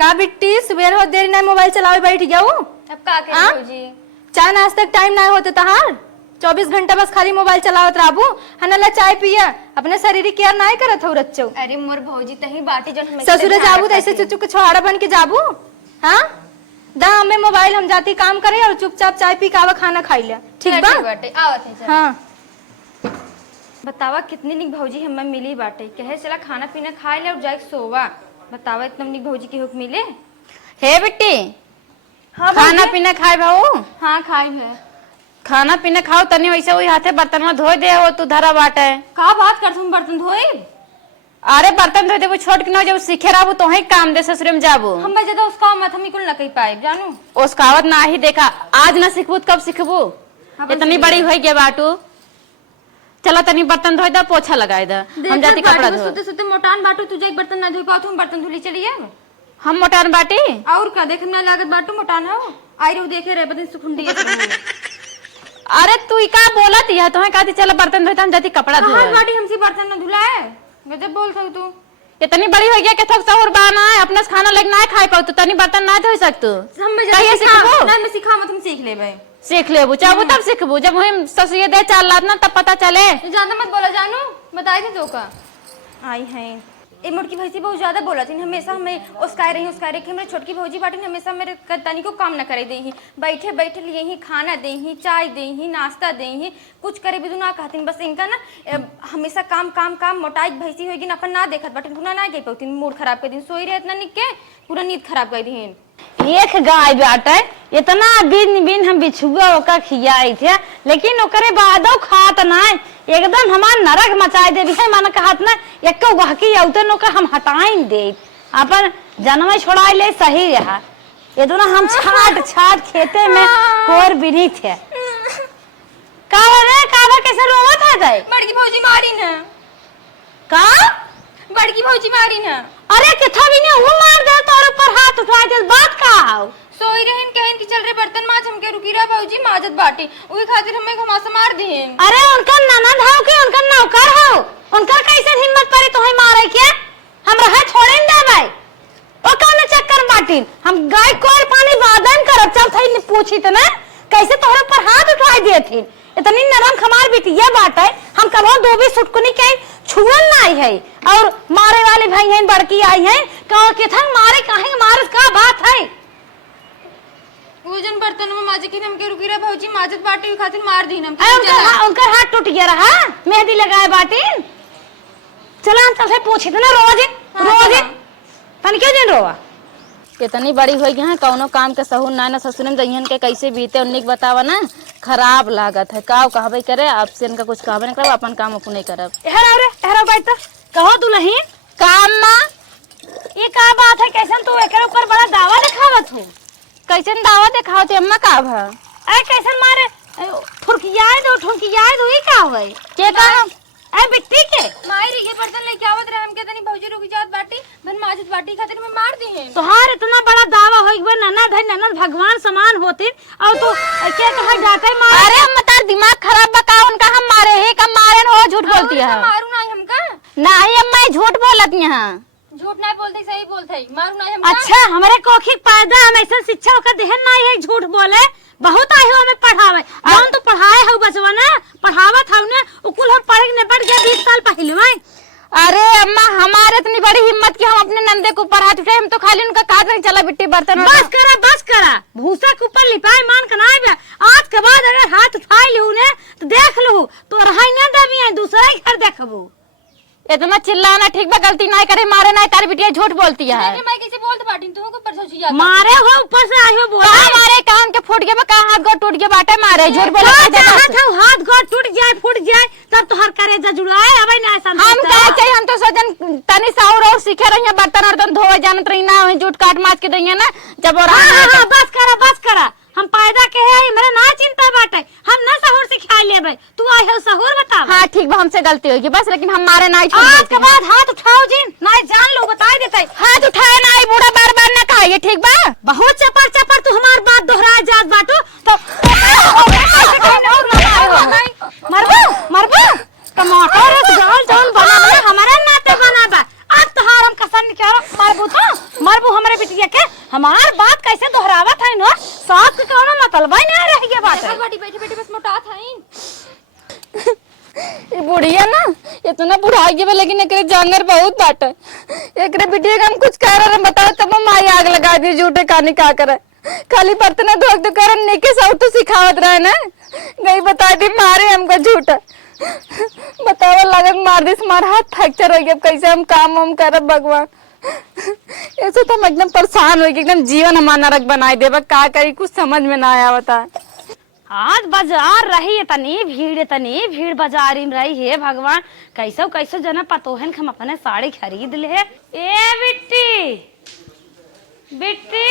का बिट्टी सुबह हो देर ना मोबाइल चलावे बैठ जाऊ। अब का करी जी, चाय नाश्ते का टाइम ना होते तहार 24 घंटा बस खाली मोबाइल चलावत रहबू। हनला चाय पिया अपने शरीर केयर नहीं करत हो रच्चो। अरे मोर भौजी तही बाटी जन हम ससुरे जाबू तो ऐसे चुचू के छोड़ा बन के जाबू। हाँ दा हमें मोबाइल हम जाती काम करे और चुपचाप चाय पी के खाना खाई ले। ठीक बा बाटे आवत है। हाँ बतावा कितनी निक भौजी हमें मिली बाटे, कहे चला खाना पीना खा ले और जाए सोवा। बतावा इतना निक भौजी के हुक्म मिले। हे बेटी, हाँ खाना पीना खाए भाऊ। हाँ खाई है। खाना पीना खाओ तनी वैसे वही हाथे बर्तन में धोए दे हो तू धरा बाटे। का बात कर तुम बर्तन धोई? अरे बर्तन धोए दे वो छोट के ना जब सीखे रहू तो ही काम दे ससुरे में जाबू। हम बजे तो उसका मत हम कुल न कही पाए जानू। उस कहावत ना ही देखा, आज ना सीखबू तो कब सीखबू। इतनी बड़ी हो गई बाटू, चला तनी बर्तन धोए दा पोछा लगाए दा हम जाती कपड़ा धो। सुते सुते मोटान बाटू तुझे एक बर्तन ना धोई पाओ तुम बर्तन धुली चलिए। हम मोटान बाटी और का देख ना लागत बाटू मोटान हो आई रो देखे रे बदन सुखुंडी। अरे तू का बोलत है तो कहती चला बर्तन धोए हम जाती कपड़ा धो। हां बाटी हमसे बर्तन ना धुलाए गजब बोल सक तू। इतनी बड़ी हो गया कि थक सहूर बाना है अपना खाना लेके ना खाए पाऊ तो तनी बर्तन ना धो सकतू। हम में सीखबो ना मैं सिखा मत हम सीख लेबे। सीख लेबू चाहबू तब सीखबू, जब हम ससुर दे चाल लात ना तब पता चले। ज्यादा मत बोला जानू, बताई थी तो का आई है ए मुड़की भैंसी बहुत ज्यादा बोला थी हमेशा हमें उसकाए रही हमारे छोटकी भौजी बाटी हमेशा मेरे तनी को काम न करे दे ही बैठे बैठे लिए ही खाना दे ही चाय दे ही नाश्ता दे ही कुछ करे भी ना कहती बस इनका ना हमेशा काम काम काम मोटाई भैंसी होगी ना अपन ना देखत बाटी पुनः ना गई पाती मूड खराब कर दिन सोई रहे इतना निक के पूरा नींद खराब कर दी। एक गाय बाटे इतना बिन बिन हम बिछुआ ओका खियाई थे लेकिन ओकरे बादो खात ना एकदम हमार नरक मचाए दे है मन कहत ना एक गहकी औते नो हम हटाइन दे अपन जनम छोड़ाई ले सही रहा। ये दोनों हम छाट छाट खेते में कोर बिनी थे। कावा रे कावा कैसे रोवत है दे बड़की भौजी मारी ना का बड़की भौजी मारी ना। अरे किथा भी ने वो मार दे तोर ऊपर हाथ उठा दे बात का आओ सोई रहन कहन की चल रे बर्तन माज हमके रुकी रहा भौजी माजत बाटी ओही खातिर हमें घमासा मार दिहन। अरे उनका ननद हो के उनका नौकर हो उनका कैसे हिम्मत पड़े तो मारे के हम रहे छोड़े न दे भाई ओ कौन चक्कर बाटी हम गाय कोर पानी वादन करब चल थई पूछी त ना कैसे तोरे पर हाथ उठाई देथी इतनी नरम खमार बिटिया बात है हम कबो दो भी सुटकुनी के छुअल नहीं है और मारे वाले भाई हैं बड़की आई हैं कहो के थन मारे काहे मारत का बात है। वो जन बर्तन में माजे के हमके रुकी रहा भौजी माजत बाटी खातिर मार दी हम। उनका हाथ टूट गया रहा मेहंदी लगाए बाटी चला हम तब से पूछी ना रोज तन क्यों दिन रोवा कितनी बड़ी हो गई है कौनो काम के सहूर ना ससुर में दहियन के कैसे बीते उन्हें बतावा ना खराब लागत है का कहबे करे आपसे इनका कुछ कहबे नहीं करब अपन काम अपन नहीं करब। एहरा बात तो कहो दुल्हन काम मां ये का बात है कैसन तू एकरे ऊपर बड़ा दावा दिखावत हो कैसन दावा दिखावत अम्मा का भा अरे कैसन मारे ठुमकियाए दो ये का होए के का ए बिट्टी के माई रे ये बर्तन लेके आवत रहे हमके तनी भौजी रुकी जात बाटी धन माजत बाटी खातिर में मार दिहन। तोहार इतना बड़ा दावा होई बा ननद है ननद भगवान समान होते और तू के कहा डाटे मार। अरे हम तार दिमाग खराब बका उनका हम मारे है कम मारे हो झूठ बोलती है मारू ना हमका नहीं अम्मा झूठ बोलत यहां झूठ नहीं बोलते सही बोलते मारू ना हमका। अच्छा हमारे कोखी पैदा हम ऐसा शिक्षा का देहन नहीं है झूठ बोले बहुत आई हो हमें पढ़ावे हम तो पढ़ाए हो बचवा ना पढ़ावत हो ना उकुल हम पढ़े ने बढ़ गया 20 साल पहले में। अरे अम्मा हमारे इतनी बड़ी हिम्मत कि हम अपने नंदे को ऊपर हाथ उठाए हम तो खाली उनका काट नहीं चला बिट्टी बर्तन बस करा भूसा के ऊपर लिपाई मान के ना आज के बाद अगर हाथ उठाई लू ने तो देख लू तो रहाई ना दबी है दूसरा ही घर देखबू। इतना चिल्लाना ठीक बा गलती नहीं करे मारे नहीं तारी बिटिया झूठ बोलती है। अरे मैं कैसे बोलत बाटी तू को ऊपर सोची जात मारे हो ऊपर से आई हो बोला मारे कान के फूट गया कहां हाथ गोड़ टूट गया बाटे मारे झूठ बोले हाथ गोड़ टूट जाए फूट जाए तब तो हर करेजा जुड़ाए अबे ना ऐसा हम क्या चाहिए हम तो सजन तनी साउर और सीखे रही है बर्तन वर्तन धोए जानत रही ना झूठ काट माच के दइया ना जब और बस करा हम पैदा के है मेरे ना चिंता बाटे हम ना सहूर से खा लेबे तू आई हो सहूर बता। हां ठीक बा हमसे गलती होगी बस लेकिन हम मारे नहीं आज के बाद हाथ उठाओ जिन नहीं जान लो बता देते हाथ उठाए नहीं बूढ़ा बार बार ना खाइए ठीक बा बहुत चपर तू हमार बात दोहराए जात बाटू तो मरबा टमाटर दाल जौन बना हमारा नाते बनाबा अब तोहार हम कसन के मरबू हमारे बिटिया बतिया के हमार बात कैसे दोहरावत है नो सास के कोनो मतलब ही नहीं रह गया बात देखा बाटी बैठे बैठे बस मोटा था ये बुढ़िया ना इतना बुढ़ाई गए लेकिन एकरे जानवर बहुत बाटे। एकरे बिटिया के हम कुछ कह रहे बताओ तब माई आग लगा दी झूठे कहानी का करे। खाली बर्तन धोक दो कर निके सब तो सिखावत रहे ना गई बता दी मारे हमको झूठ बतावा लागत मार दिस मार हाथ फ्रैक्चर हो गया। कैसे हम काम हम करब भगवान। ऐसे तो हम एकदम परेशान हो गए एकदम जीवन हमारा नरक बनाई देबा का करी कुछ समझ में ना आया बता। आज बाजार रही है तनी भीड़ बाजारी में रही है भगवान कैसो कैसो जना पतोहन हम अपने साड़ी खरीद ले। ए बिट्टी बिट्टी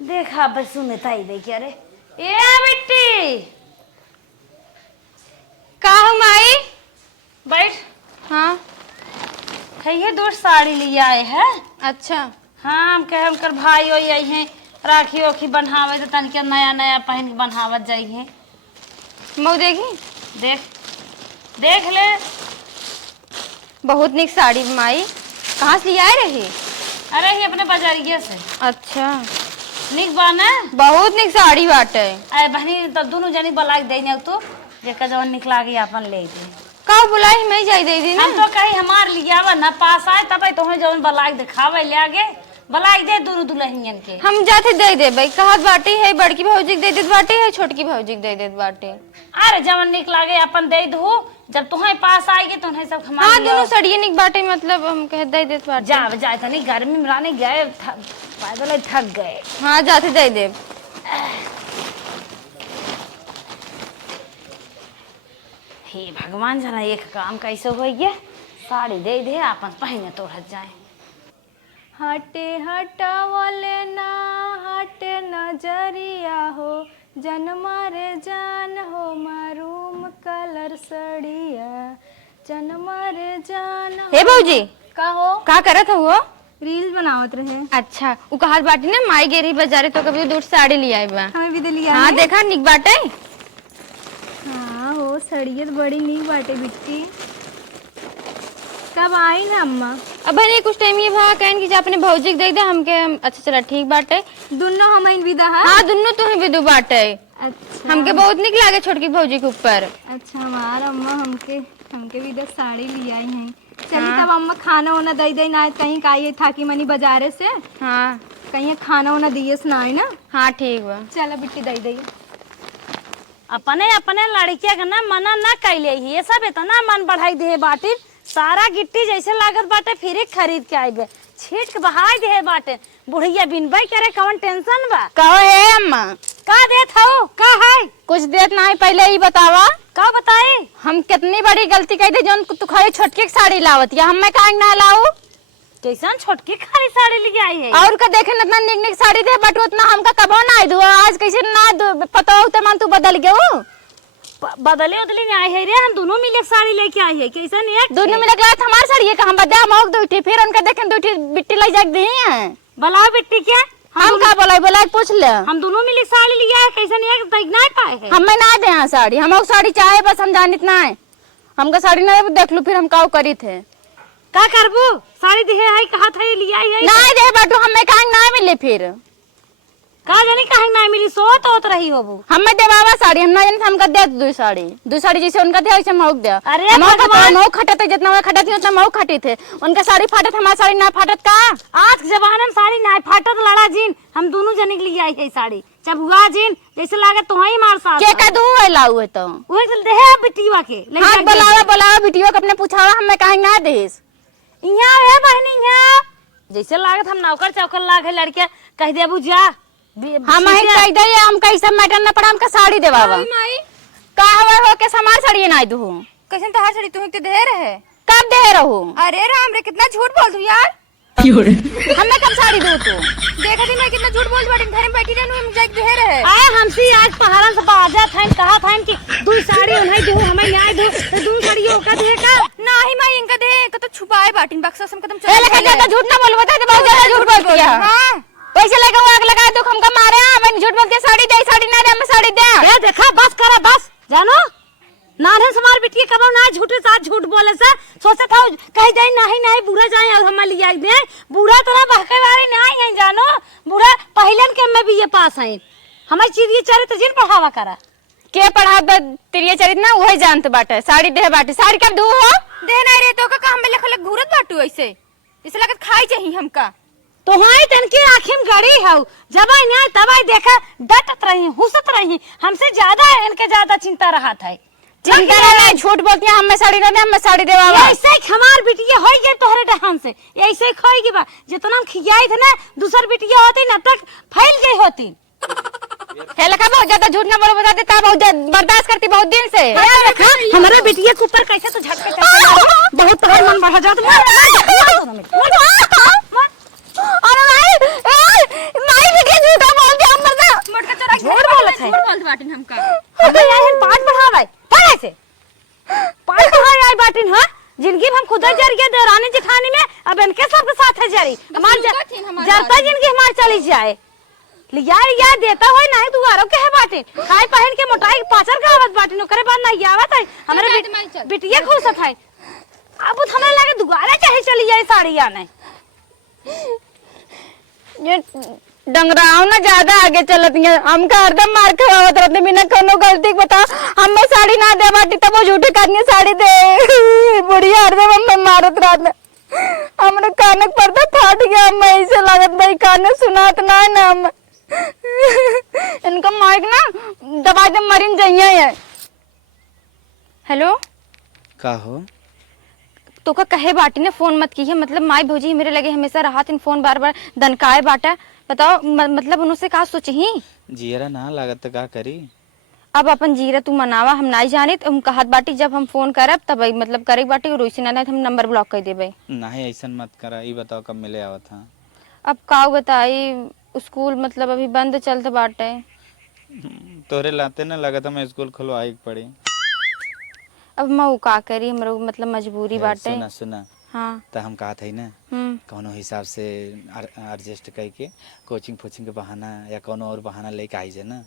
देखा बस सुने ताई दे क्या रे। ए बिट्टी का हूँ माई बैठ। हाँ है ये दो साड़ी लिए आए हैं। अच्छा हाँ हम कहे उनकर भाई हो आई हैं राखी ओखी बनहावे तो तनिक नया नया पहन के बनहावत जाई है। मऊ देखी देख देख ले बहुत निक साड़ी माई कहाँ से ले आए रही। अरे ये अपने बाजारिया से। अच्छा निक बाना बहुत निक साड़ी बाटे। अरे बहनी तो दोनों जनी बला के देने तू जेकर जवन निकला के अपन ले दे। का बुलाई मैं जाई दे दी ना। हम तो कहीं हमार लियावा ना पास आए तब तोहे जवन बला के दिखावे ले आगे बला के दे दोनों दुल्हनियन के। हम जाते दे दे भाई कहत बाटी है बड़की भौजी के दे देत बाटी है छोटकी भौजी के दे देत बाटी। अरे जवन निकला के अपन दे दो जब तुम्हें पास आएगी तो सब खमा। हाँ दोनों सड़िए निक बाटे मतलब हम कह दे देत बाटी। जा जाए तनी गर्मी में रानी गए पैदल थक गए। हाँ जाते दे दे। हे भगवान जना एक काम कैसे हो गया साड़ी दे दे अपन पहने तो हट जाए। हटे हटावले ना हटे नजरिया हो जनमा रे जान हो मारूम कलर सड़िया जनमा रे जान। हे भौजी का हो का करत हो वो रील्स बनावत रहे। अच्छा उ कहत बाटी ना माई गेरी बाजारे तो कभी दूर साड़ी ले आई बा। हमें भी दे लिया। हाँ देखा निक बाटे। हाँ हो सड़ियत बड़ी नीक बाटे बिट्टी। कब आई ना अम्मा। अब भाई कुछ टाइम ये भा कहन कि अपने भौजी के दे दे हमके अच्छा चला ठीक बाटे। दोनों हम विदा है। हाँ दोनों तो ही विदु बाटे। अच्छा हमके बहुत निक लागे छोटकी भौजी के ऊपर। अच्छा हमारा अम्मा हमके भी 10 साड़ी ले आई हैं। चलिए तब अम्मा खाना वाना दे दे ना कहीं काई था कि मनी बाजारे से। हाँ कहीं खाना वाना दिए से ना है ना। हाँ ठीक बा चलो बिट्टी दे दे। अपने अपने लड़किया के ना मना ना कैले ही ये सब इतना मन बढ़ाई दे बाटी सारा गिट्टी जैसे लागत बाटे फिर खरीद के आइबे छीट के बहाई दे बाटे बुढ़िया बिनबई करे कौन टेंशन बा। कहो है अम्मा का देत हो का है कुछ देत ना है पहले ही बतावा का बताए। हम कितनी बड़ी गलती कर दी जो तू खाली छोटकी की साड़ी लावत या हम मैं काहे ना लाऊ। कैसन छोटकी खाली साड़ी लेके आई है और का देखे इतना निक निक साड़ी दे बट उतना हमका कबो ना आई दो आज कैसे ना पता हो तो मन तू बदल गयो। बदले उदले में आए है रे हम दोनों मिले साड़ी लेके आई है कैसन एक दोनों मिले गया हमार साड़ी है का हम बदे हम और दूठी फिर उनका देखे दूठी बिट्टी ले जाके दी है। बलाओ बिट्टी क्या हम का बोला पूछ ले हम दोनों मिले साड़ी लिया है कैसन एक देख ना पाए है। हम ना दे यहाँ साड़ी हम साड़ी चाहे बस हम जानित ना है हमका साड़ी ना देख लू फिर हम का करी थे का करबू साड़ी दे है कहा था लिया है ना दे बाटू हमें कहीं ना मिले फिर का जानी कहीं ना मिली सोत होत रही होबू हमें देवावा साड़ी हम ना जानी हमका दे दो साड़ी जैसे उनका दे वैसे मौक दे। अरे मऊ खटत जितना वो खटत उतना मऊ खटी थे उनका साड़ी फाटत हमारी साड़ी ना फाटत का। आज के जमाने में साड़ी ना फाटत लड़ा जीन हम दोनों जने के लिए आई है साड़ी जब हुआ जीन जैसे लागे तो ही मार साथ के का दू लाऊ है तो वो चल दे है बिटिया के हां बोलावा वीडियो के अपने पूछावा हमें कहीं ना देस इहां है बहनी इहां जैसे लागत हम नौकर चौकर लागे लड़के कह देबू जा हम ही कह दे हम कैसे मैटर ना पड़ा हमका साड़ी देवावा माई का हवा हो के समार साड़ी ना दू कैसे तो हर साड़ी तुम्हें तो दे रहे। कब दे रहू। अरे राम रे कितना झूठ बोल दू यार हमें कब साड़ी दू तू देखा थी मैं कितना झूठ बोल बाटी घर में बैठी रहूं हम जाके दे रहे। आए हमसे आज पहाड़ा से बाजा था कहा था कि दू साड़ी उन्हें दो हमें न्याय दो तो दू साड़ी ओका दे का नहीं माई इनका दे का तो छुपाए बाटी बक्सा हम कदम ए लगा ज्यादा झूठ ना बोल बता दे बहुत ज्यादा झूठ बोलती है। हां पैसे लेके आग लगा दो हमका मारे हम झूठ बोलते साड़ी दे साड़ी ना दे हम साड़ी दे ए देखा बस करा बस जानो नारन समार बिटिया कबो ना झूठे साथ झूठ बोले से सोचे था कह जाए नहीं नहीं बुरा जाए और हम लिया दे बुरा तोरा बहके वाली नहीं है जानो बुरा पहलन के में भी ये पास है हमारी चीज चरित्र जिन पढ़ावा करा के पढ़ा तिरिया चरित ना वही जानत बाटे साड़ी देह बाटे साड़ी कब धो हो देह नहीं रे तो का काम में लखल घूरत बाटू ऐसे इसे लगत खाई चाहिए हमका तो हाय तनके आंखें में गड़ी है जब आई ना तब आई देखा डटत रही हुसत रही हमसे ज्यादा इनके ज्यादा चिंता रहा था चिंता ना झूठ बोलती है हमें साड़ी दे हमें साड़ी देवा ऐसे ही हमार बिटिया होई गए तोहरे डहान से ऐसे ही खोई बा जितना हम खियाई थे ना दूसर बिटिया होती ना तक फैल गई होती है लखा बहुत ज्यादा झूठ ना बोलो बता देता बहुत बर्दाश्त करती बहुत दिन से हमारे बिटिया के ऊपर कैसे तो झटके चलते बहुत तोहर मन बढ़ा जात अरे माई बिटिया झूठा बोल दिया हम मरना मोटका चोरा झूठ बोलत है बोलत बाटिन हमका हमें यहाँ पाठ बढ़ावे पढ़े से पाठ बढ़ाए आई बाटिन हां जिंदगी हम खुद जर गए देरानी जिठानी में अब इनके सब के साथ है जारी हमार जरता जिंदगी हमार चली जाए लिया देता होय नहीं दुआरो के है बाटे खाए पहन के मोटाई पाचर का आवत बाटे नो करे बाद नहीं आवत है हमरे बिटिया खुशत है अब हमें लगे दुआरा चाहे चली जाए साड़ी आने ये डंगराव ना ज्यादा आगे चलत है हमका हरदम मार खवावत रहते बिना कोनो गलती बता हमें साड़ी ना दे बाटी तब वो झूठे करनी साड़ी दे बुढ़िया हरदम हमें मारत रहत हमरे कान पर्दा फाट गया मैं ऐसे लागत भाई कान सुनात ना ना हम इनका माइक ना दबा दे मरिन जाइए है हेलो का हो तो का कहे बाटी ने फोन मत की है मतलब माई भौजी मेरे लगे हमेशा राहत इन फोन बार बार दनकाए बाटा बताओ मतलब उनसे का सोचे ही जियरा ना लागत तो का करी अब अपन जीरा तू मनावा हम नहीं जाने तो हम कहत बाटी जब हम फोन करब तब मतलब करे बाटी और वैसे ना हम नंबर ब्लॉक कर देबे नहीं ऐसा मत करा ई बताओ कब मिले आवत हां अब का बताई स्कूल मतलब अभी बंद चलते बाटे तोरे लाते ना लागत मैं स्कूल खुलवाई पड़ी अब मैं का करी हमरो मतलब मजबूरी बाटे सुना सुना हाँ तो हम कहा थे ना कोनो हिसाब से एडजस्ट करके कोचिंग फोचिंग के बहाना या कोनो और बहाना लेके आई जे ना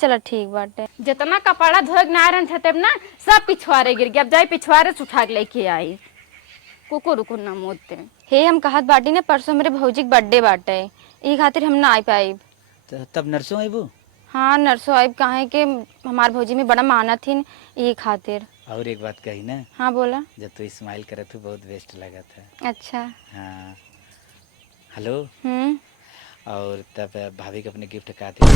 चलो ठीक बाटे जितना कपड़ा धोग ना रहन छते ना सब पिछवारे गिर गया अब जाई पिछवारे से उठा के लेके आई कुकुर उकुर ना मोदते हे हम कहत बाटी ने परसों मेरे भौजी के बर्थडे बाटे ई खातिर हम ना आई पाई तब नर्सों आईबू हाँ नर्सों आइब काहे के हमार भौजी में बड़ा माना थी ई खातिर और एक बात कही ना हाँ बोला जब तू स्माइल करे तू बहुत बेस्ट लगा था अच्छा हाँ हेलो और तब भाभी के अपने गिफ्ट का थे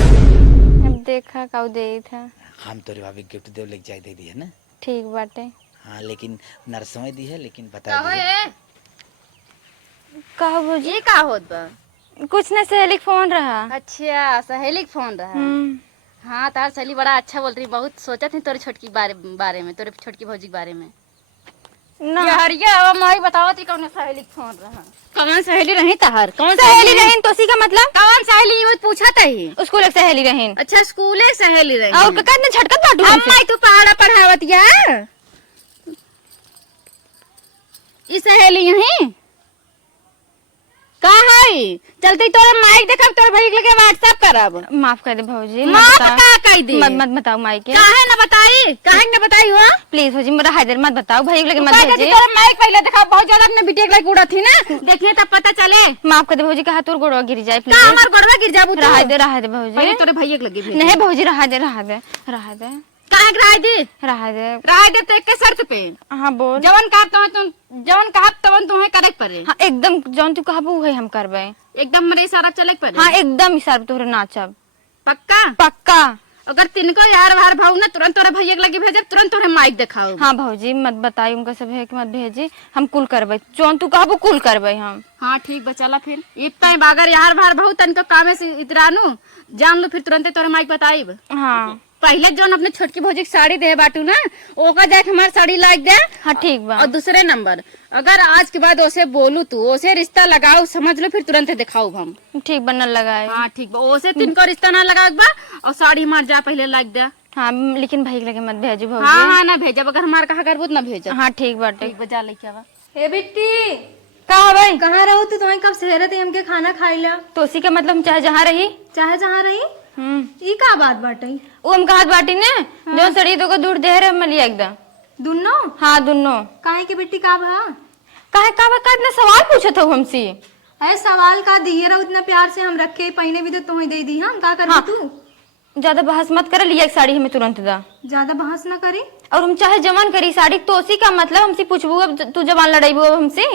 अब देखा काऊ दे था हम तोरे भाभी गिफ्ट देव लेके जाए दे दी है ना ठीक बाटे हाँ लेकिन नर्सों दी है लेकिन बता दी कहो भौजी ये का होत बा कुछ न सहेली फोन रहा अच्छा सहेली के फोन रहा हाँ तार सहेली बड़ा अच्छा बोल रही बहुत सोचा थी तोरे छोटकी बारे में तोरे छोटकी भौजी के बारे में ना हरिया अब माई बताओ थी कौन सहेली के फोन रहा कौन सहेली रही तार कौन सहेली रहीन तो उसी का मतलब कौन सहेली ये पूछा ही स्कूल एक सहेली रहीन अच्छा स्कूले सहेली रही और कका ने झटकत बाटू हमसे माई तू पहाड़ा पढ़ावत या ई सहेली यही का है चलते तोरे माइक देखब तोरे भाई लगे व्हाट्सएप करब माफ कर दे भौजी माफ का कह दे मत बताओ माई के काहे न बताई हो प्लीज भौजी मेरा हैदर मत बताओ भाई लगे मत कहते भेजे तोरे माइक पहले देखा बहुत ज्यादा अपने बिटिया के लाइक उड़ा थी ना देखिए तब पता चले माफ कर दे भौजी कहा तोर गोड़वा गिर जाए का प्लीज हमार गोड़वा गिर जाबू रहा दे पहले भौजी तोरे भैया के लगे भेज नहीं भौजी रहा दे काहे के राय दे तो एक के शर्त पे हाँ बोल जवन कहा तवन तुम्हें करे पड़े हाँ एकदम जौन तू कहबू है हम करबे एकदम मेरे इशारा चले पड़े हाँ एकदम हिसाब तोहरे नाचब पक्का पक्का अगर तिनको यार बाहर भाव ना तुरंत तोरे भैया के लगे भेजे तुरंत तोरे माइक दिखाओ हाँ भौजी मत बताई उनका सब है कि मत भेजी हम कुल करबे जौन तू कहबू कुल करबे हम हाँ ठीक बा चला फिर इतना ही बागर यार बाहर भाव तनको कामे से इतरानू जान लो फिर तुरंत तोरे माइक बताइब हाँ पहले जौन अपने छोटकी भौजी की साड़ी दे बाटू ना ओका जाके हमारी साड़ी लाइक दे हाँ ठीक बा और दूसरे नंबर अगर आज के बाद ओसे बोलू तू ओसे रिश्ता लगाओ समझ लो फिर तुरंत दिखाओ हम ठीक बा न लगाए हाँ ठीक बा ओसे तिनको रिश्ता ना लगाओ बा और साड़ी हमार जा पहले लाइक दे हाँ लेकिन भाई लगे मत भेजू भौजी हाँ हाँ ना भेजब अगर हमार कहा करबू ना भेजब हाँ ठीक बाटे ठीक बजा लेके आवा हे बिट्टी का भाई कहाँ रहो तू तुम्हारे हई कब सेहरत है हमके खाना खाइला। तो उसी का मतलब हम चाहे जहाँ रही। चाहे जहाँ रही ई का बात बाटे। वो हम कहत बाटी ने जो सड़ी तो को दूर दे रहे मलिया एकदम दुनो हाँ दुनो काहे की बेटी का भा काहे का इतना सवाल पूछत हो हमसे। अरे सवाल का दिए रहो उतना प्यार से हम रखे पहने भी तो तुम्हें दे दी हम का कर हाँ। तू ज्यादा बहस मत कर लिया एक साड़ी हमें तुरंत दा ज्यादा बहस ना करी। और हम चाहे जवान करी साड़ी तो उसी का मतलब हमसे पूछबू अब तू जवान लड़ाईबू अब हमसे।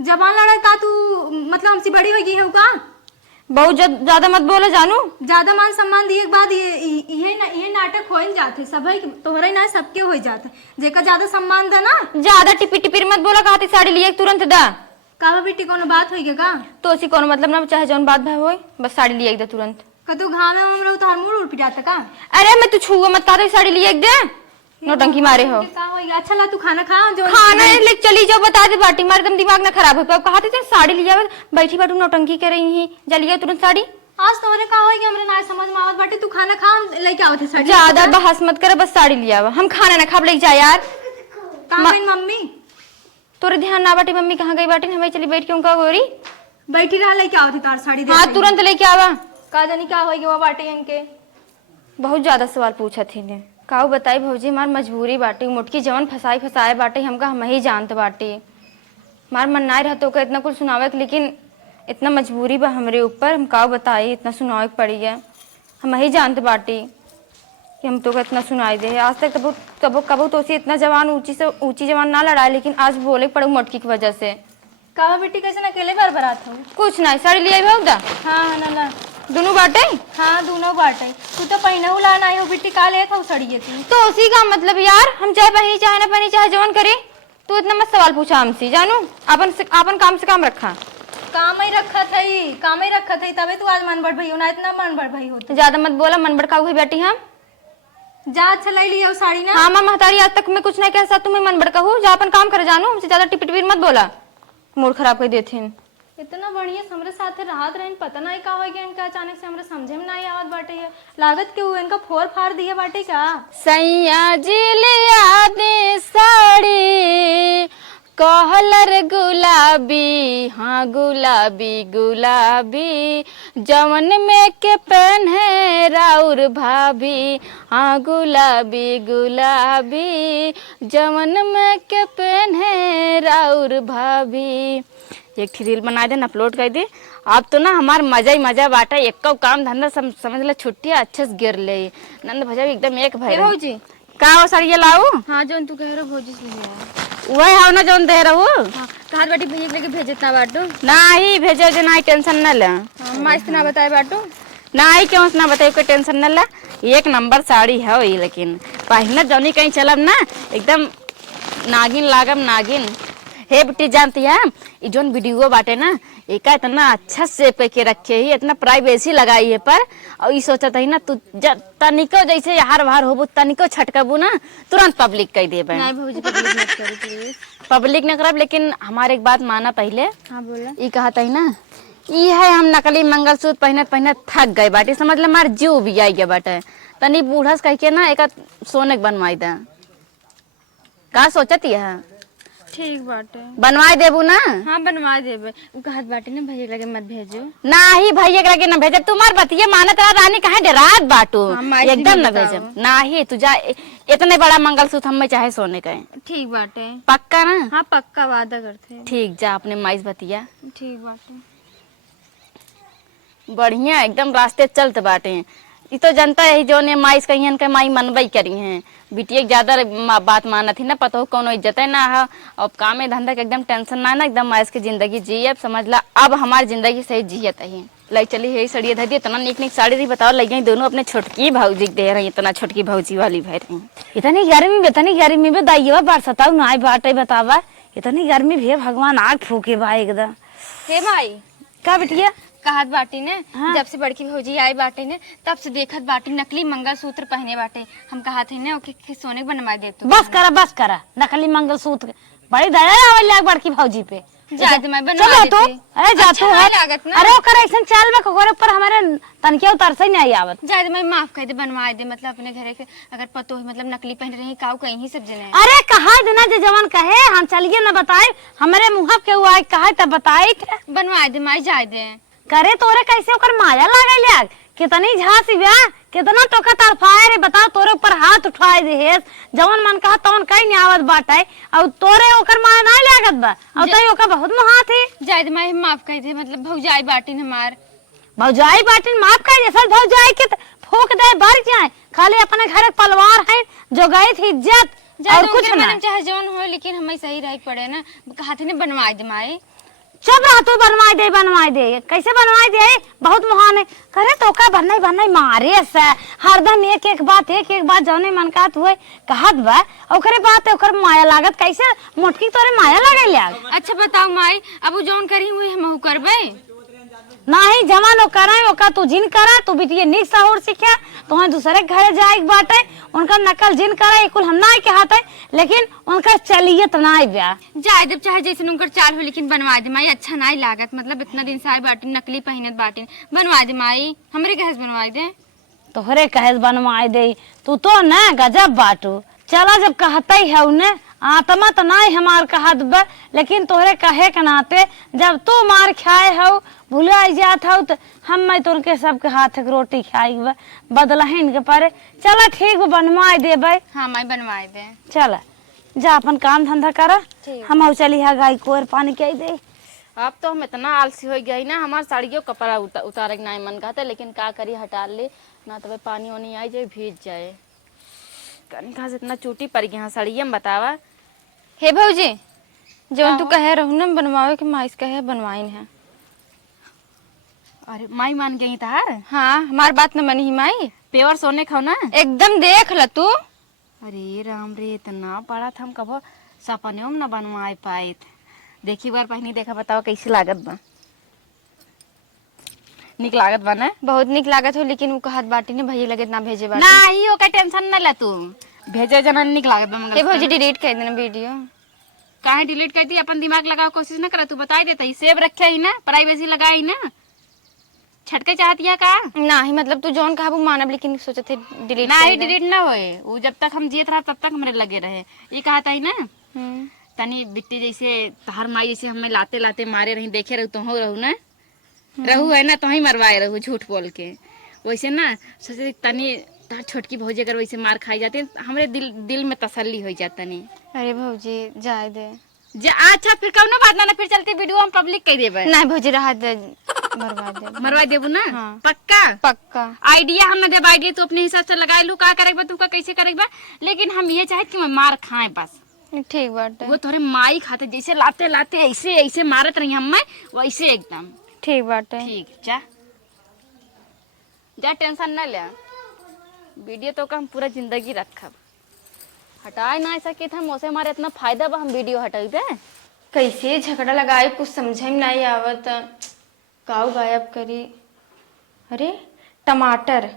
जबान लड़ा का तू मतलब हमसे बड़ी हो गई है का। बहुत ज्यादा मत बोलो जानू। ज्यादा मान सम्मान दिए के बाद ये नाटक हो जाते सभी तोहरा ही ना सबके हो जाते जेका ज्यादा सम्मान दा ना। ज्यादा टिपी टिपी मत बोला कहती साड़ी लिए तुरंत दा का बेटी कोनो बात होई का तो उसी कोनो मतलब ना चाहे जौन बात भाई हो बस साड़ी लिए दे तुरंत। कतु घाम में हम रहो तो मुड़ उड़ पिटाता का। अरे मैं तू छुआ मत कहते साड़ी लिए दे नौटंकी मारे हो। का होई अच्छा ला तू खाना खा जो खाना ले चली जाओ बता दे बाटी मारे तुम दिमाग ना खराब हो अब कहते थे साड़ी लिया बैठी बाटू नौटंकी कर रही ही जा लिया तुरंत साड़ी। आज तोरे का होई हमरे ना समझ में आवत बाटे तू खाना खा लेके आवत है साड़ी। ज्यादा बहस मत कर बस साड़ी लिया हम खाना ना खा लेके जा यार। कहां गई मम्मी तोरे ध्यान ना बाटी मम्मी कहाँ गई बाटी हमें चली बैठ के उनका गोरी बैठी रहा लेके आवत है तार साड़ी दे हाँ तुरंत लेके आवा। का जानी का होई वो बाटे इनके बहुत ज्यादा सवाल पूछा थी ने काऊ बताई भौजी हमार मजबूरी बाटी मुटकी जवन फसाए बाटे हमका हम ही जानत बाटी मार मन ना रहतो का इतना कुछ सुनावे लेकिन इतना मजबूरी बा हमरे ऊपर हम काऊ बताई इतना सुनावे पड़ी है हम ही जानत बाटी कि हम तो का इतना सुनाई दे। आज तक कबो तो इतना जवान ऊंची जवान ना लड़ाए लेकिन आज बोले पड़ू मोटकी की वजह से। का बेटी कैसे अकेले बरबरात हो। कुछ नहीं साड़ी ले आई दा हाँ ना दोनों बाटे हाँ दोनों बाटे तू तो पहना ला ना हो बेटी का ले था सड़िए तू तो उसी का मतलब यार हम चाहे पहनी चाहे ना पहनी चाहे जवान करे तू इतना मत सवाल पूछा हमसे जानू अपन काम से काम रखा। काम ही रखा थी तबे तू आज मन बढ़ भई हो ना इतना मन बढ़ भई हो तो ज्यादा मत बोला मन भड़का हुई बेटी हम जा अच्छा ले लिया साड़ी ना। हाँ माँ महतारी आज तक मैं कुछ नहीं कह सकता तुम्हें मन भड़का हूँ जा अपन काम कर जानू हमसे ज्यादा टिपी टिपी मत बोला मूड खराब कर देते। इतना बढ़िया हमरे साथे राहत रहे पता नहीं का होई इनका अचानक से हमरे समझे में नहीं आवत बाटे है लागत के इनका फोर फाड़ दिए बाटे का। सैया जी लिया दे साड़ी कहलर गुलाबी हाँ गुलाबी गुलाबी जवन में के पहने राउर भाभी हाँ गुलाबी गुलाबी जवन में के पहने राउर भाभी। एक रील बना दे अपलोड कर दे। अब तो ना हमार मजा ही मजा बाटा एक काम धंधा समझ ले छुट्टी अच्छे से गिर ले नंद भजा एकदम एक भाई भौजी का हो साड़ी लाऊ हाँ जोन तू कह रहे भौजी से ले आया वही हाउ ना जोन दे रहू हाँ कहार बेटी भैया लेके भेजना बाटू नहीं भेजो जो नहीं टेंशन न ले माँ इतना बताए बाटू नहीं क्यों ना बताइए कोई टेंशन न ले एक नंबर साड़ी है वही लेकिन पहले जौनी कहीं चलब ना एकदम नागिन लागम नागिन। हे बेटी जानती है ये जोन वीडियो बाटे ना एक इतना अच्छा से करके रखे ही इतना प्राइवेसी लगाई है पर और ये सोचता है ना तू तनिको जैसे हार बाहर होबू तनिको छटकबू ना तुरंत पब्लिक कह देबे। नहीं भौजी पब्लिक मत करी प्लीज पब्लिक न करब लेकिन हमारे एक बात माना पहले हाँ बोला ये कहता है ना ये है हम नकली मंगलसूत्र पहने पहने थक गए बाटे समझ ले हमार जीव भी आई गया बाटे तनी बूढ़ा कह के ना एक सोने के बनवाई दे का सोचती है ठीक बाटे बनवाई देबू ना। हाँ बनवा देबे कहत बाटे ना भैया लगे मत भेजो नाही भैया के लगे न भेजे तुम्हार बतिये मानत रहा रानी कहे डरात बाटू हाँ, माइक एकदम भी न बताओ। भेजे नाही तुझा इतने बड़ा मंगलसूत्र हम में चाहे सोने का है ठीक बाटे पक्का ना। हाँ पक्का वादा करते हैं ठीक जा अपने माइस बतिया ठीक बाटे बढ़िया एकदम रास्ते चलते बाटे ये तो जनता है जो ने माइस कही के माई मनबई करी हैं बिटिया ज्यादा बात माना थी ना पता हो कौन इज्जत है ना है अब काम में धंधा के एकदम टेंशन ना ना एकदम माइस की जिंदगी जी अब समझ ला अब हमारी जिंदगी सही जियत है लाई चली है सड़िया धर दी इतना निक निक साड़ी बताओ लग गई दोनों अपने छोटकी भौजी दे रही इतना छोटकी भौजी वाली भाई रही इतनी गर्मी में दाइया बार सताऊ ना बाटे बतावा इतनी गर्मी भी भगवान आग फूके बा एकदम। हे भाई का बिटिया कहत बाटी ने जब से बड़की भौजी आई बाटे ने तब से देखत बाटी नकली मंगलसूत्र पहने बाटे हम कहा थे ने ओके सोने बनवा दे तो बस करा नकली मंगलसूत्र बड़ी दया आवे बड़की भौजी पे जा दे मैं बनवा चलो देती। तो ए जा अच्छा तू नहीं है लागत ना। अरे ओकर ऐसन चाल में कोरे ऊपर हमारे तनके उतर से नहीं आवत। जा दे मैं माफ कर दे बनवा दे मतलब अपने घरे के अगर पतो ही मतलब नकली पहन रही काऊ कहीं ही सब जने। अरे कहा देना जे जवान कहे हम चलिए न बताए हमारे मुँह के हुआ कहा तब बताई थे बनवा दे माई जा दे। करे तोरे कैसे ओकर माया लागल यार कितनी झांसी ब्या कितना टोका तड़फाए रे बता तोरे ऊपर हाथ उठाए दे जवन मन कहा तवन कहीं नहीं आवत बाटे और तोरे ओकर माया नहीं लागत बा और तई ओकर बहुत मुहा थी। जा दे मैं माफ कर दे मतलब भौजाई बाटिन हमार भौजाई बाटिन माफ कर जैसा भौजाई के फूक दे भर जाए खाली अपने घर पलवार है जो गई थी इज्जत और कुछ ना चाहे जवन हो लेकिन हमें सही रह पड़े ना हाथ ने बनवा दे माई। चुप रह तू बनवाई दे कैसे बनवाई दे बहुत महान है करे तो का बनई मारे से हरदम एक बात जौने मन का हुए कहत बा ओकरे बात ओकर माया लागत कैसे मोटकी तोरे माया लागल यार। अच्छा बताओ माई अब जौन करी हुई हम करबे नहीं जवान करे ओका तू जिन करा तू बिटिया निक सहूर सीखे तो दूसरे घरे जाए बाटे उनका नकल जिन करे कुल हम ना कहते लेकिन उनका चलिए तो ना ब्या जाए जब चाहे जैसे उनकर चाल हो लेकिन बनवा दे माई अच्छा नहीं लागत मतलब इतना दिन से आई बाटिन नकली पहनत बाटिन बनवा दे माई हमरे गैस बनवा दे तोहरे कहे बनवाई दे तू तो न गजब बाटू चला जब कहते है उन्हें आत्मा तो नहीं हमार कहत बा लेकिन तोहरे कहे के नाते जब तू मार खाए हो भूला जात हो तो हम मैं तुरके सबके हाथ के रोटी खाई बा बदलहीन के पारे चला ठीक बा बनवाई देबे। हाँ माई बनवाई दे चल जा अपन काम धंधा करा हम चली है गाय को पानी के दे। अब तो हम इतना आलसी हो गई ना हमार साड़ियों कपड़ा उतारे के नहीं मन कहता लेकिन का करी हटा ले ना तो पानी वानी आई जाए भीज जाए कहीं कहाँ से इतना चूटी पड़ गया साड़िया में बतावा। हे भौजी जौन तू कहे रहू ना बनवावे के माई कहे बनवाइन है। अरे माई मान गई तार हाँ हमार बात न मनी ही माई पेवर सोने खाओ ना एकदम देख ल तू। अरे राम रे इतना बड़ा था हम कबो सपने में न बनवाए पाए देखी बार पहनी देखा बताओ कैसी लागत बा निक लागत बा ना बहुत निक लागत हो लेकिन वो कहत बाटी ने भैया लगे ना भेजे बाटी नहीं ओका टेंशन न ले तू भेजे जना निक लागत बा हे मगर भौजी डिलीट कर देना वीडियो काहे डिलीट कर दी अपन दिमाग लगाओ कोशिश न करा तू बताई देता ही सेव रखे ही ना प्राइवेसी लगाई ना छटके चाहती है का ना ही मतलब तू जौन कहा वो मानब लेकिन सोचे थे डिलीट ना ही डिलीट ना होए वो जब तक हम जियत रहा तब तक हमरे लगे रहे ये कहा था ही ना तनी बिट्टी जैसे तहर माई जैसे हमें लाते लाते मारे रही देखे रहू तो रहू ना रहू है ना तो ही मरवाए रहू झूठ बोल के वैसे ना सोचे तनी तार छोटकी भौजी अगर वैसे मार खाई जाती हमारे दिल में तसल्ली हो जाता नहीं। अरे भौजी जाए दे अच्छा फिर कब ना बात ना फिर चलते वीडियो हम पब्लिक कर देबे नहीं भौजी रहा दे मरवा देबू ना हाँ। पक्का पक्का आइडिया हम ना देब आइडिया तो अपने हिसाब से लगाई लू का करेगा तू का कैसे करेगा लेकिन हम ये चाहते कि मैं मार खाए बस ठीक बात वो तोरे माई खाते जैसे लाते लाते ऐसे ऐसे मारत रही हम मैं वैसे एकदम ठीक बात है ठीक जा जा टेंशन ना ले वीडियो तो का हम पूरा जिंदगी रखब हटाए ना सके थे मोसे हमारे इतना फायदा बा हम वीडियो हटाइबे कैसे झगड़ा लगाए कुछ समझे में नहीं आवत काऊ गायब करी। अरे टमाटर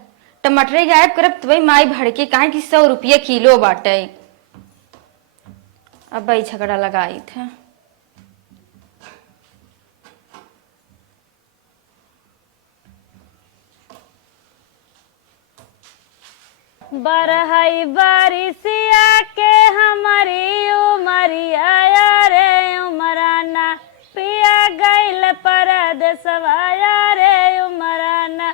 गायब करब तो भाई माई भड़के काहे कि 100 रुपये किलो बाटे अब भाई झगड़ा लगाई थे। बरहई बारिशिया के हमारी उमरिया रे उमराना पिया गइल परदेसवा रे उमराना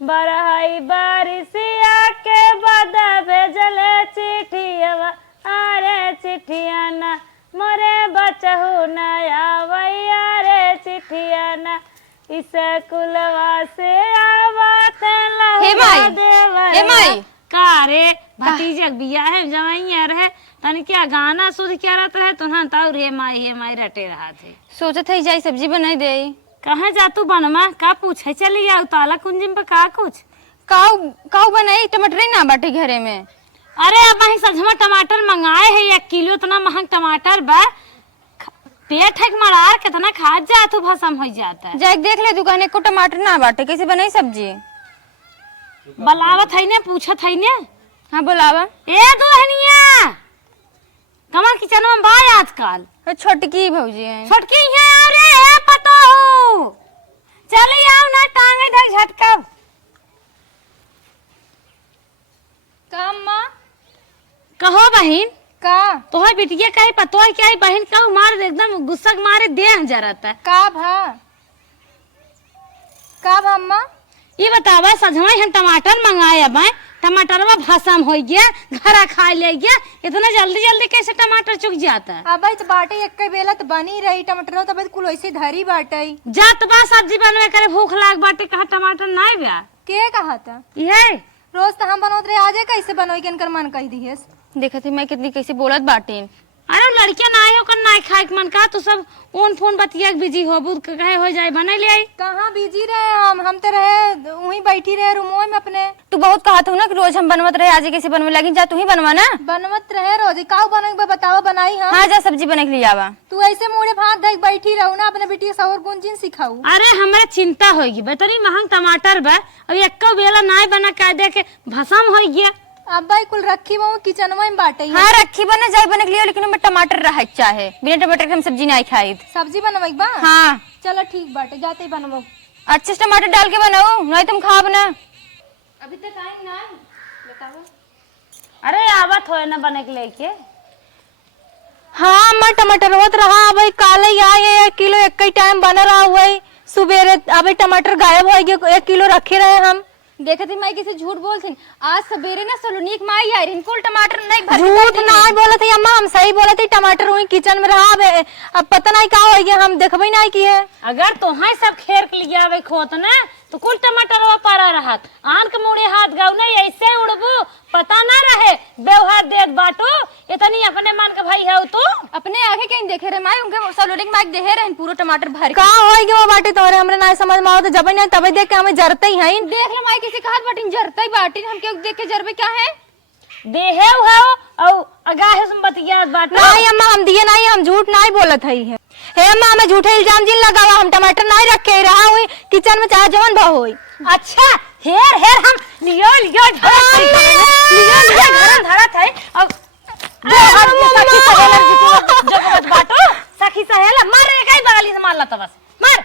बरहई बारिशिया के बदा भेजले चिठियावा अरे चिठियाना मोरे बचहु नया वैया रे चिठियाना इसे कुलवा से आवत लहरा देवा हे माई का रे भतीजक बिया है जवाइया रहे तन क्या गाना सुध क्या रहता है तुहन ताऊ हे माई रटे रहा थे सोचत है जाई सब्जी बनाई दे कहाँ जा तू बनवा का पूछे चली आओ ताला कुंजिम पे का कुछ काऊ बनाई टमाटर ना बाटे घरे में। अरे अब वही सजमा टमाटर मंगाए है 1 किलो इतना महंग टमाटर बा पेट है मरार कितना खा जा तू भसम हो जाता है जाके देख ले दुकान को टमाटर ना बाटे कैसे बनाई सब्जी बलावत है ने पूछत है ने हाँ बोलावा ए दुहनिया कमर किचन में बा आजकल छोटकी भौजी है। छोटकी है अरे पतो हो चली आओ ना टांगे धर झटका का अम्मा कहो बहन का तोहर बिटिया कहे पतो है क्या है बहन का मार एकदम गुस्सा के मारे देह जरत है का अम्मा ये बतावा सजवा हम टमाटर मंगाया मैं टमाटर में भसम हो गया घरा खा ले गया इतना जल्दी जल्दी कैसे टमाटर चुक जाता है अब तो बाटे एक बेला तो बनी रही टमाटर तब कुल ऐसे धरी बाटे जात बा सब्जी बनवे करे भूख लाग बाटे कहा टमाटर नहीं बा के कहा था ये रोज तो हम बनोत रहे आजे कैसे बनोई के इनकर मन कह दियस देखा थी मैं कितनी कैसे बोलत बाटे अरे लड़कियां ना हो कर ना खाए के मन का तो सब ओन फोन बतिया के बिजी हो बुद कहे हो जाए बने ले आई कहाँ बिजी रहे हम तो रहे वहीं बैठी रहे रूमों में अपने तू बहुत कहा था ना कि रोज हम बनवत रहे आज कैसे बनवे लगी जा तू ही बनवा ना बनवत रहे रोज का बने बतावा बनाई हाँ जा सब्जी बने के लिए आवा तू ऐसे मुड़े भात देख बैठी रहू ना अपने बेटी सौर गुंजिन सिखाऊ अरे हमारे चिंता होगी बेतरी महंग टमाटर बा अब एक बेला ना बना का दे के भसम हो गया अब भाई कुल रखी वो किचन में बाटे हाँ रखी बने जाए बने के लिए लेकिन मैं टमाटर रह चाहे बिना टमाटर के हम सब्जी नहीं खाई सब्जी बनवाई बा हाँ चलो ठीक बाटे जाते ही बनवाओ अच्छे से टमाटर डाल के बनाओ नहीं तुम खाओ ना अभी तक आई ना बताओ अरे आवत हो ना बने के लेके हाँ मैं टमाटर होत रहा भाई काले आए 1 किलो एक ही टाइम बना रहा हुआ सुबेरे अभी टमाटर गायब हो गए 1 किलो रखे रहे हम देखे थी मैं किसी झूठ बोल थी आज सवेरे ना सलोनी की माई आई इनको टमाटर नहीं भर झूठ नहीं बोले थे अम्मा हम सही बोले थे टमाटर वही किचन में रहा अब पता नहीं क्या हो गया हम देखबे नहीं की है अगर तो हाई सब खेर के लिए आवे खोत ना तो कुल टमाटर वो पारा रहत आन के मुड़े हाथ गाव नहीं ऐसे उड़बू पता ना रहे व्यवहार देत बाटो इतनी अपने मन के भाई है तो अपने आगे कहीं देखे रहे माई उनके सलोनी की माई देखे रहे पूरा टमाटर भर का होएगी वो बाटे तोरे हमरे ना समझ में आवत जब नहीं तबे देख के हमें जरते ही हैं देख ले माई किसी कहत बाटिन जरते ही बाटिन हम के देख के जरबे क्या है देहे हो औ अगाहे सुन बतिया बात नहीं अम्मा हम दिए नहीं हम झूठ नहीं बोलत हई है हे अम्मा हमें झूठे इल्जाम जिन लगावा हम टमाटर नहीं रखे रहा हुई किचन में चाहे जवन बा होई अच्छा हेर हेर हम लियो धरा था अब जगत बाटो सखी सहेला मार रे काई बगली से मार ला तो बस मार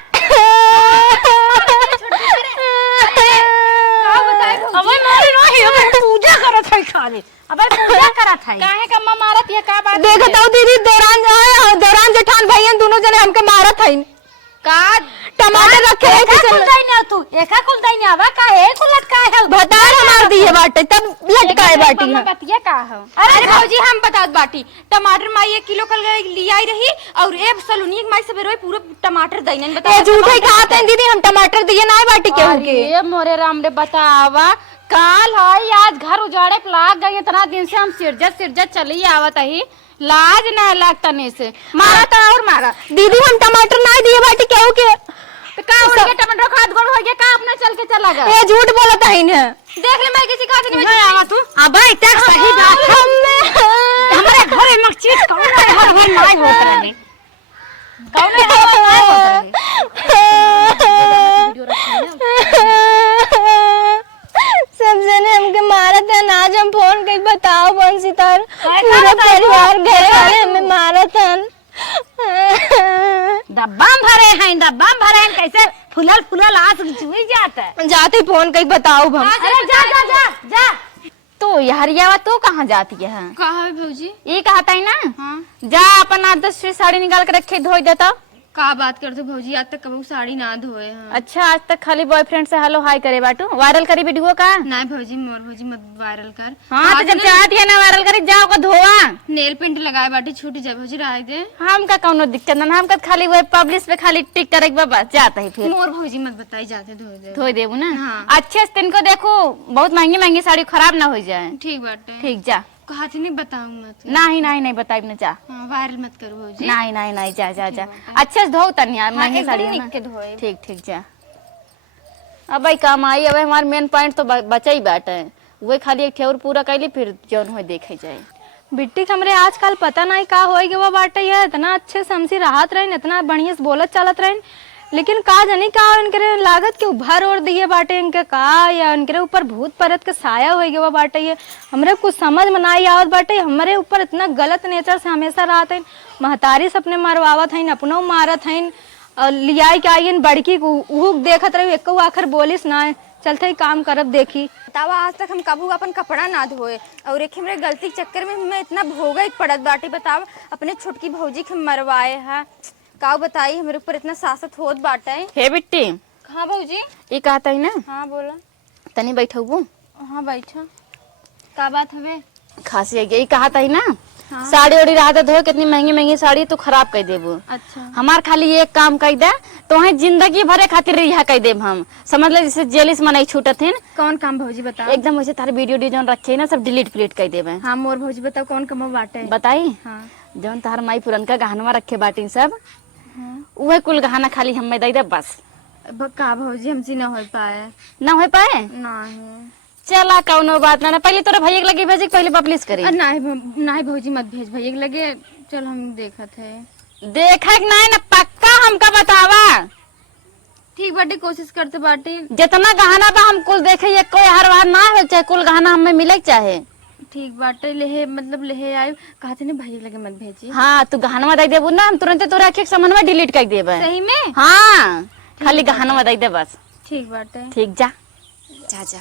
अबे मारी नहीं अब पूजा करत है खाली अबे पूजा करत है काहे का अम्मा मारत है का बात देखत हूं दीदी दौरान जेठान भैया दोनों जने हमके मारत है का टमाटर रखे है किचन में कुल नहीं तू एका कुल नहीं आवा का है कुल लटका है भतार मार दिए बाटे तब लटकाए बाटी मम्मा बतिया का है अरे भौजी हम बतात बाटी टमाटर माई 1 किलो कल ले आई रही और एक सलोनी माई से बेरोई पूरा टमाटर दईनन बता झूठे खाते हैं दीदी हम टमाटर दिए ना बाटी के उनके ये मोरे राम रे बतावा काल है आज घर उजाड़े पे लाग गई इतना दिन से हम सिरजत चली आवत ही लाज ना लगता ने से मारा तो और मारा दीदी हम टमाटर नहीं दिए बाटी क्यों के तो का हो गया टमाटर खाद गोड़ हो गया का अपना चल के चला गया ये झूठ बोलत है ने देख ले मैं किसी खाद नहीं नहीं आवा तू अबे तक सही बात है हमारे घरे में चीज कौन है हर हर नहीं होत रहे कौन है नहीं होत सब जने हमके मारा था आज हम फोन कर बताओ बंसी तार पूरा परिवार घर वाले हमें मारा था डब्बा भरे हैं कैसे फुलल आस चुई जाता है जाते फोन कर बताओ हम अरे जा जा जा जा तो यारियावा तू कहाँ जाती है कहा है भौजी ये कहता है ना हाँ जा अपन 8-10 साड़ी निकाल के रखे धोई देता का बात करते भौजी आज तक कबू साड़ी ना धोए हैं अच्छा आज तक खाली बॉयफ्रेंड से हेलो हाय करे बाटू वायरल करी वीडियो का नहीं भौजी मोर भौजी मत वायरल कर हाँ तो जब चाहती है ना वायरल करी जाओ का धोआ नेल पेंट लगाए बाटी छूट जाए भौजी रह दे हम का कौनो दिक्कत ना हम का खाली वेब पब्लिश पे खाली टिक करे बाबा जाता है फिर मोर भौजी मत बताई जाते धोए दे धोई देबू ना हाँ। अच्छे से तिनको देखो बहुत महंगी साड़ी खराब ना हो जाए ठीक बाटे ठीक जा कहा थी नहीं बताऊं मत नहीं बताई ना जा हाँ वायरल मत करो भौजी नहीं जा जा जा अच्छे से धो तनिया महंगी साड़ी है ना के धोए ठीक जा अब भाई काम आई अब हमार मेन पॉइंट तो बचा ही बाटे वही खाली एक ठेवर पूरा कैली फिर जौन हो देखे जाए बिट्टी हमरे आजकल पता नहीं का होएगा वो बाटे है इतना अच्छे से हमसे राहत रहे इतना बढ़िया से बोलत चलत रहे लेकिन का जानी का इनके लागत के उभर और दिए बाटे इनके का या इनके ऊपर भूत परत के साया हो गया बाटे। ये हमरे कुछ समझ में ना आवत बाटे। हमारे ऊपर इतना गलत नेचर से हमेशा रहत है। महतारी से अपने मारवावत है, अपनों मारत है, लियाई के आई बड़की को देखत रही एक आखिर बोलिस ना चलते ही काम करब देखी। बतावा आज तक हम कबू अपन कपड़ा ना धोए और एक मेरे गलती के चक्कर में हमें इतना भोगा पड़त बाटे। बतावा अपने छोटकी भौजी के मरवाए है का बताई हमारे ऊपर इतना सासत होत बाटे। हे बिट्टी हाँ भौजी ये कहता है ना, हाँ बोला। तनी बैठबू हाँ बैठा का बात हवे। खासी है कहता है ना, साड़ी ओड़ी रहा धो कितनी महंगी महंगी साड़ी तू खराब कर देबू। अच्छा हमार खाली एक काम कर दे तो वही जिंदगी भरे खातिर रिहा कर देब हम, समझ ले जैसे जेलिस में नहीं छूटत है। कौन काम भौजी बताओ। एकदम वैसे तारे वीडियो जौन रखे है ना सब डिलीट फिलीट कर देबे। हाँ मोर भौजी बताओ कौन कम बाटे। बताई हाँ जौन तार माई पुरनका गहनवा रखे बाटी सब वही कुल गहना खाली हमें दे दे बस। का भौजी हमसे न हो पाए। ना हो पाए नहीं चला कौनो बात ना, पहले तोरे भैया लगी भेजे पहले पब्लिश करी। नहीं भौजी मत भेज भैया लगे चल हम देखत है। देखा नहीं ना पक्का हमका बतावा। ठीक बाटे कोशिश करते बाटे। जितना गहना बा हम कुल देखे ये कोई हर बार ना हो चाहे कुल गहना हमें मिले चाहे। ठीक बाटे लेहे मतलब लेहे आए कहते नहीं भैया लगे मत भेजी। हाँ तू गहनवा दे देबू ना हम तुरंत तोरा के सामानवा डिलीट कर देबे। सही में हाँ खाली गहनवा दे दे बस। ठीक बाटे ठीक जा जा जा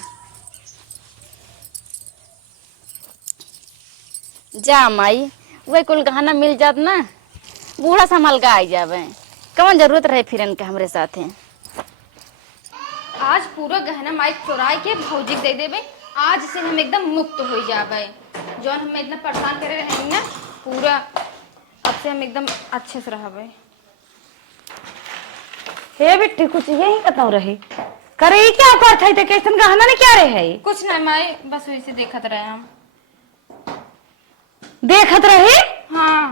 जा माई वही कुल गहना मिल जात ना बूढ़ा संभाल के आई जावे। कौन जरूरत रहे फिर इनके हमरे साथ है। आज पूरा गहना माइक चुराई के भौजी के दे देबे। आज से हम एकदम मुक्त हो जाबे। जौन हमें इतना परेशान करे रहे ना पूरा अब से हम एकदम अच्छे से रहबे। हे बेटी कुछ यही बताओ रही करे क्या करत है कैसन गहना ने क्या रहे है। कुछ नहीं माई बस वैसे देखत रहे हम। देखत रहे हाँ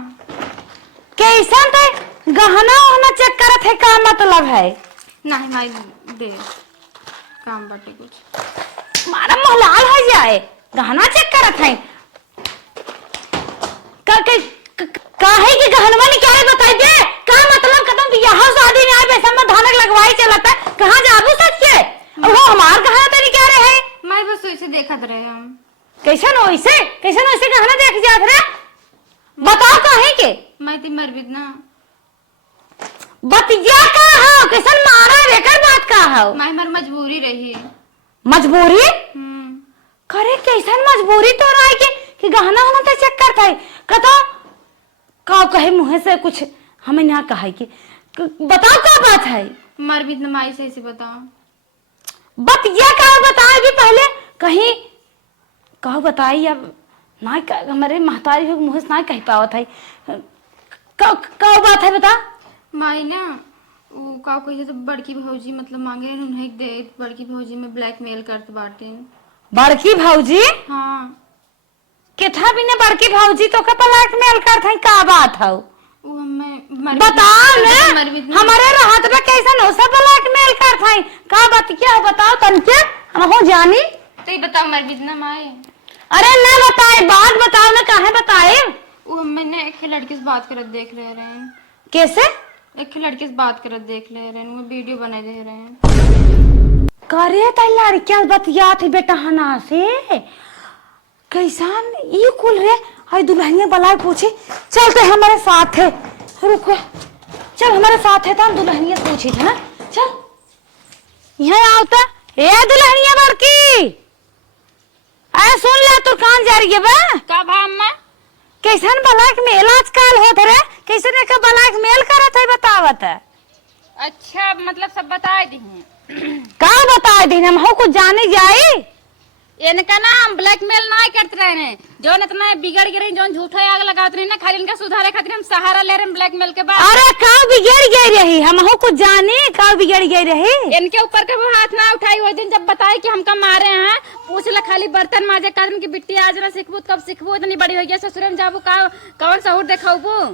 कैसन थे गहना वहना चेक करत है का मतलब है। नहीं माई दे काम बाटे कुछ मारा मोहलाल हो जाए गहना चेक करत है काहे कि गहनवा ने क्या बताई दे का मतलब खत्म बियाह शादी में आए वैसा में धानक लगवाई चलता है कहां जाबू सच के और वो हमार गहना तेरी क्या रहे। माई बस वैसे देखत रहे हम। कैसन वैसे गहना देख जात रे बताओ काहे के। मैं ती मर बिद ना बतिया का हो कैसन मारा रेकर बात का हो। माई मर मजबूरी रही। मजबूरी करे कैसन मजबूरी तो रहा है कि गहना होना तो चेक करता है कतो का कहे मुंह से कुछ हमें ना कहा कि बताओ क्या बात है। मर बिद ना माई सही से बताओ। बतिया का बताएगी पहले कहीं कहो बताई अब ना हमारे महतारी मुंह से ना कह पावत है का बात है बता। माई ना वो का कहिए तो बड़की भौजी मतलब मांगे उन्हें दे बड़की भौजी में ब्लैकमेल करत बाटे। बड़की भौजी हाँ केथा बिना बड़की भौजी तो का ब्लैकमेल करत है का बात है वो हमें बताओ ना हमारे राहत में कैसा नो सब ब्लैकमेल करत है का बात क्या बताओ तनके हम हो जानी तो ये बताओ मर बिद ना माई। अरे ना बताए बात बताओ ना काहे बताए। वो मैंने एक लड़के से बात करत देख रहे हैं। कैसे एक लड़के से बात करत देख रहे हैं वो वीडियो बना दे रहे हैं। करे त लड़किया बतिया थी बेटा हना से कैसान ये कुल रे आई दुल्हनिया बलाए पूछे चलते हमारे साथ है रुको चल हमारे साथ है तो हम दुल्हनिया पूछी थे ना चल यहाँ आओ तो ए दुल्हनिया बड़की अरे सुन ले तू कान जा रही है बा का भाम्मा कैसन ब्लैक मेल आजकल होत रे कैसन का ब्लैक मेल करत है बतावत है। अच्छा मतलब सब बताए दी का बताए दिन हम हो कुछ जाने जाई इनका ना हम ब्लैकमेल ना करते रहे जो इतना बिगड़ गए जो झूठा आग लगाते रहे ना खाली इनका सुधारे खातिर हम सहारा ले रहे हैं ब्लैकमेल के बाद। अरे का बिगड़ गई रही हम हो कुछ जाने का बिगड़ गई रही इनके ऊपर कभी हाथ ना उठाई वो दिन जब बताए कि हमका मारे हैं पूछ ला खाली बर्तन माजे कारण की बिट्टी आज ना सीखबू कब सीखबू इतनी बड़ी हो गई ससुर में जाबू का कौन सहूर देखाबू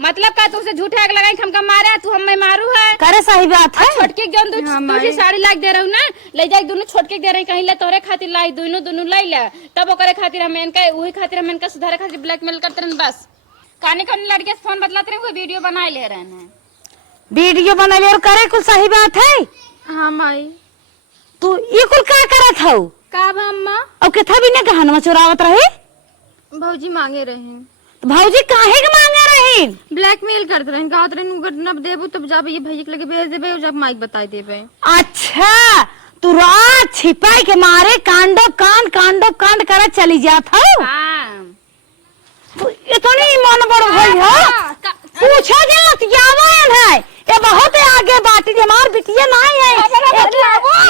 मतलब का तुमसे झूठे आग लगाई हमका मारे तू हमें मारू है करे सही बात है। छोटके जौन दूसरी साड़ी लाग दे रहू ना ले जाए दोनों छोटके दे रही कहीं ले तोरे खातिर लाई दोनों लाई ले तब ओकरे खातिर हम इनका वही खातिर हम इनका सुधारे खातिर ब्लैकमेल करते रहे बस। काने कौन लड़के से फोन बदलाते रहे वो वीडियो बनाए ले रहे हैं वीडियो बनले और करे कुल सही बात है। हाँ माई। तू ये कुल का करत हौ? का बा अम्मा? और केथा भी ने गहनवा चुरावत रही? भौजी मांगे रहे। तो भौजी काहे के मांगे रही? ब्लैकमेल करते रहे, कहत रहे अगर न देबू तब जाबे ये भैया के लगे भेज देबे और जब माइक बताई देबे। अच्छा तू रात छिपाई के मारे कांडो कांड करत चली जात हौ। हां तू इतनी मन बड़ भई हो, पूछो जत यावन है ये बहुत आगे बाटी हमार बिटिया नहीं है।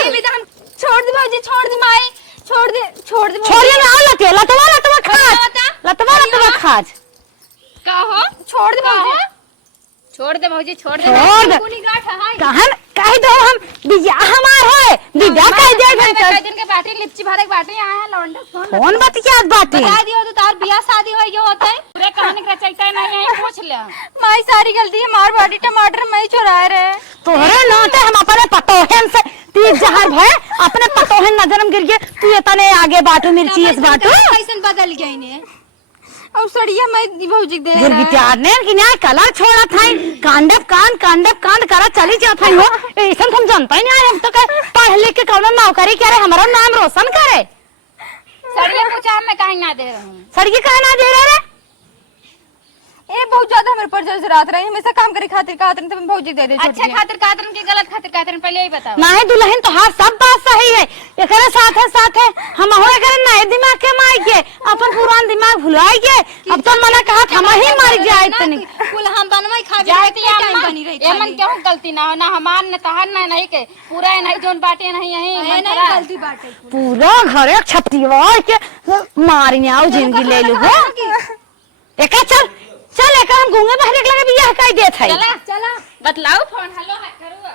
ये विधान छोड़ दे भौजी, छोड़ दे माई, छोड़ दे छोड़िए ना लतवा खाज का हो? छोड़ दे भौजी, छोड़ दे भौजी, छोड़ दे। छोड़ दे। कुनी गाठ है कहन कह दो हम बिया हमार होए बिया कह दे कई दिन के बैटरी लिपची भरे बैटरी आए हैं लौंडा कौन बतियात बाटी बता दियो तो तार बियाह शादी होई जो होते है पूरे कहानी के रचयिता नहीं है, पूछ ले। माई सारी गलती हमार बाटी टमाटर मैं चुराए रहे तोहरे नाते हम अपने पतोहन से तीज जहां भय अपने पतोहन नजरम गिर गए तू इतने आगे बाटू मिर्ची इस बाटू कैसन बदल गई ने और सड़िया मैं भौजी दे गिर गिटार ने कि ना कलर छोड़ा था कांडप कांड करा चली जात है हो ऐसा हम जानता ही नहीं। हम तो पढ़ लिख के कौन नौकरी करे हमारा नाम रोशन करे। सड़िया पूछा मैं कहीं ना दे रहा हूं। सड़िया कहे ना दे रहे ए बहुत ज्यादा हमारे पर जल्द रात रही हमेशा काम करे खातिर तो भौजी दे दे। अच्छे खातिर कातरन के गलत खातिर कातरन पहले ही बताओ। नहीं दुल्हन तो हर सब बात सही है एकरे साथ है हम हो करे नए दिमाग के माई के अपन पुरान दिमाग भुलाई के अब तो मना कहा हम ही मर जाए इतनी कुल हम बनवाई खा जाती बनी रही एमन क्यों गलती ना हो ना हमार न तहर ना नहीं के पूरा नहीं जोन बाटे नहीं यही नहीं गलती बाटे पूरा घर छपटीवा के मारिया आओ जिंदगी ले लू हो एक चल एक हम घूंगे बहरे के लगे बियाह कर देत है। चला बतलाओ फोन हेलो करो।